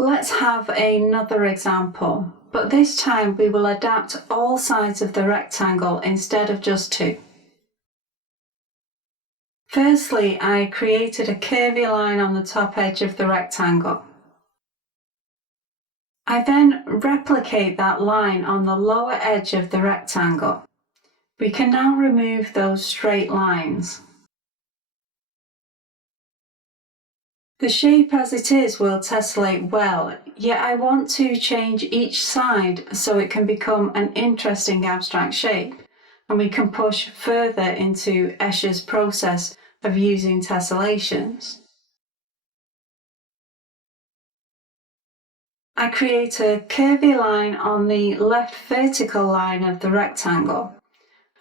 Let's have another example, but this time we will adapt all sides of the rectangle instead of just two. Firstly, I created a curvy line on the top edge of the rectangle. I then replicate that line on the lower edge of the rectangle. We can now remove those straight lines. The shape as it is will tessellate well, yet I want to change each side so it can become an interesting abstract shape, and we can push further into Escher's process of using tessellations. I create a curvy line on the left vertical line of the rectangle.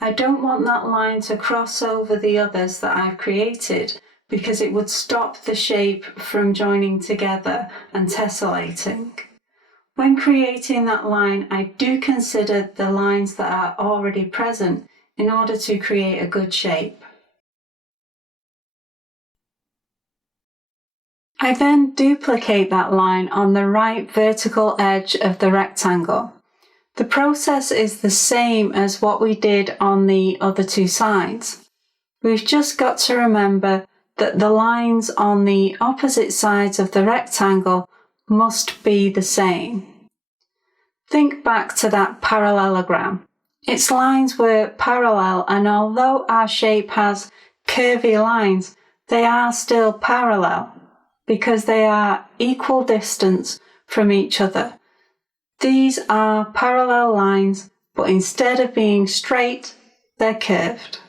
I don't want that line to cross over the others that I've created because it would stop the shape from joining together and tessellating. When creating that line, I do consider the lines that are already present in order to create a good shape. I then duplicate that line on the right vertical edge of the rectangle. The process is the same as what we did on the other two sides. We've just got to remember that the lines on the opposite sides of the rectangle must be the same. Think back to that parallelogram. Its lines were parallel, and although our shape has curvy lines, they are still parallel because they are equal distance from each other. These are parallel lines, but instead of being straight, they're curved.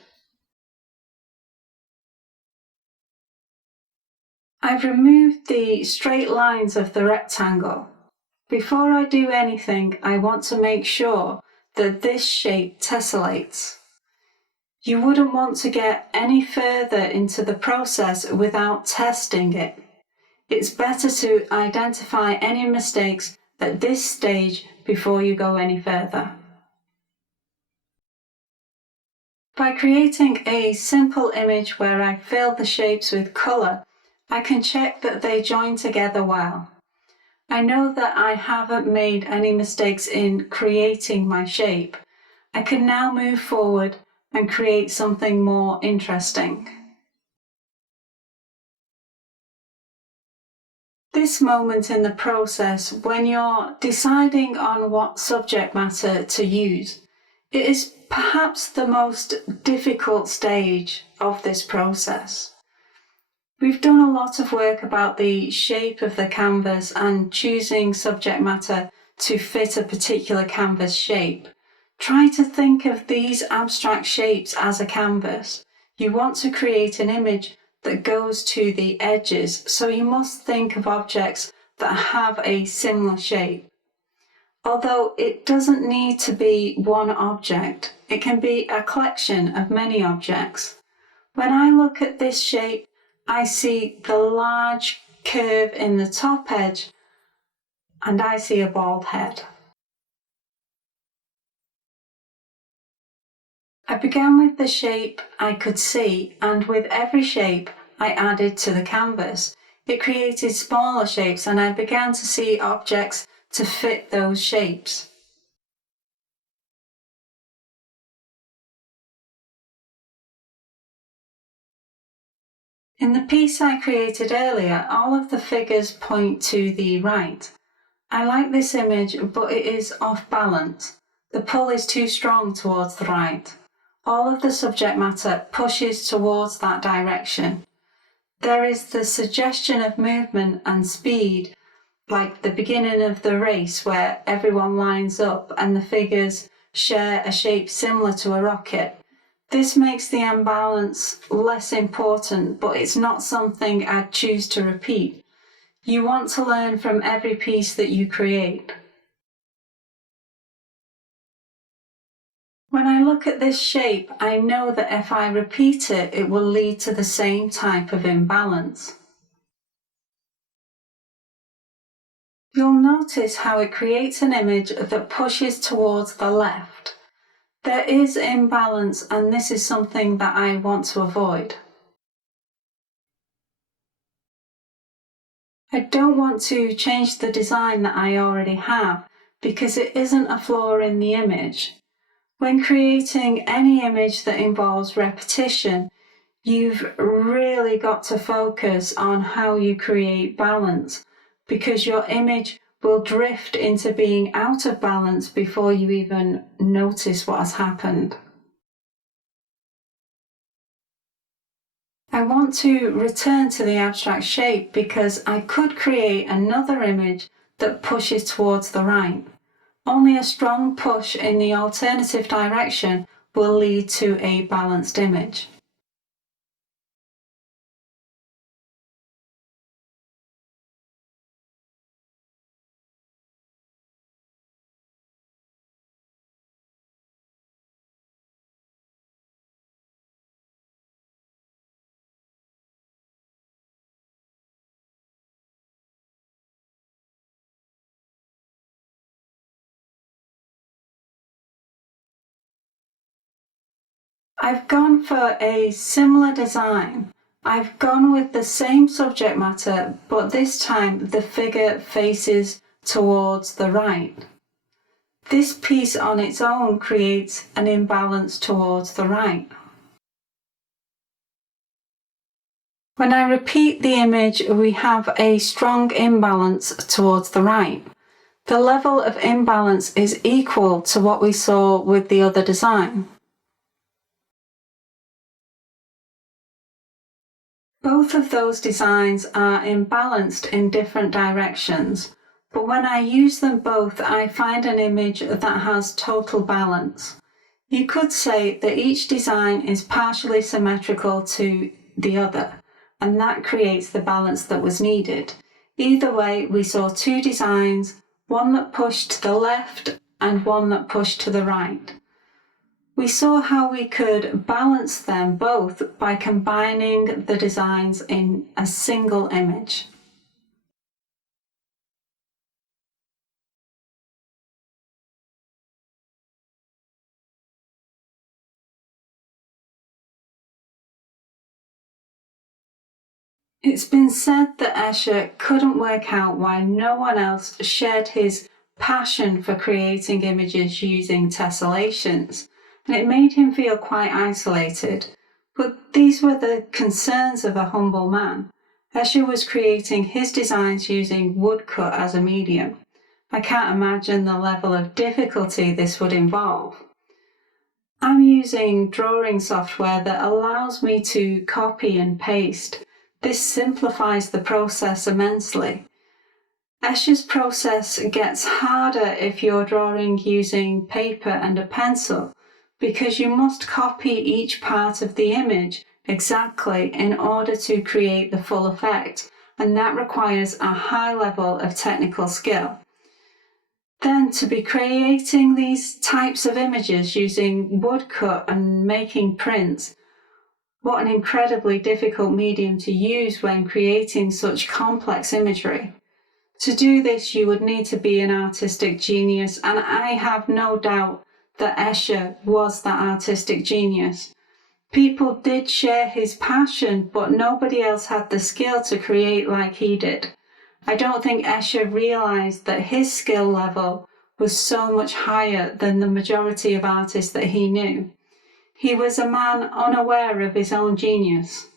I've removed the straight lines of the rectangle. Before I do anything, I want to make sure that this shape tessellates. You wouldn't want to get any further into the process without testing it. It's better to identify any mistakes at this stage before you go any further. By creating a simple image where I fill the shapes with colour, I can check that they join together well. I know that I haven't made any mistakes in creating my shape. I can now move forward and create something more interesting. This moment in the process, when you're deciding on what subject matter to use, it is perhaps the most difficult stage of this process. We've done a lot of work about the shape of the canvas and choosing subject matter to fit a particular canvas shape. Try to think of these abstract shapes as a canvas. You want to create an image that goes to the edges, so you must think of objects that have a similar shape. Although it doesn't need to be one object, it can be a collection of many objects. When I look at this shape, I see the large curve in the top edge, and I see a bald head. I began with the shape I could see, and with every shape I added to the canvas, it created smaller shapes, and I began to see objects to fit those shapes. In the piece I created earlier, all of the figures point to the right. I like this image, but it is off balance. The pull is too strong towards the right. All of the subject matter pushes towards that direction. There is the suggestion of movement and speed, like the beginning of the race where everyone lines up and the figures share a shape similar to a rocket. This makes the imbalance less important, but it's not something I'd choose to repeat. You want to learn from every piece that you create. When I look at this shape, I know that if I repeat it, it will lead to the same type of imbalance. You'll notice how it creates an image that pushes towards the left. There is imbalance, and this is something that I want to avoid. I don't want to change the design that I already have because it isn't a flaw in the image. When creating any image that involves repetition, you've really got to focus on how you create balance, because your image will drift into being out of balance before you even notice what has happened. I want to return to the abstract shape because I could create another image that pushes towards the right. Only a strong push in the alternative direction will lead to a balanced image. I've gone for a similar design. I've gone with the same subject matter, but this time the figure faces towards the right. This piece on its own creates an imbalance towards the right. When I repeat the image, we have a strong imbalance towards the right. The level of imbalance is equal to what we saw with the other design. Both of those designs are imbalanced in different directions, but when I use them both, I find an image that has total balance. You could say that each design is partially symmetrical to the other, and that creates the balance that was needed. Either way, we saw two designs, one that pushed to the left and one that pushed to the right. We saw how we could balance them both by combining the designs in a single image. It's been said that Escher couldn't work out why no one else shared his passion for creating images using tessellations, and it made him feel quite isolated. But these were the concerns of a humble man. Escher was creating his designs using woodcut as a medium. I can't imagine the level of difficulty this would involve. I'm using drawing software that allows me to copy and paste. This simplifies the process immensely. Escher's process gets harder if you're drawing using paper and a pencil, because you must copy each part of the image exactly in order to create the full effect, and that requires a high level of technical skill. Then to be creating these types of images using woodcut and making prints, what an incredibly difficult medium to use when creating such complex imagery. To do this, you would need to be an artistic genius, and I have no doubt that Escher was that artistic genius. People did share his passion, but nobody else had the skill to create like he did. I don't think Escher realised that his skill level was so much higher than the majority of artists that he knew. He was a man unaware of his own genius.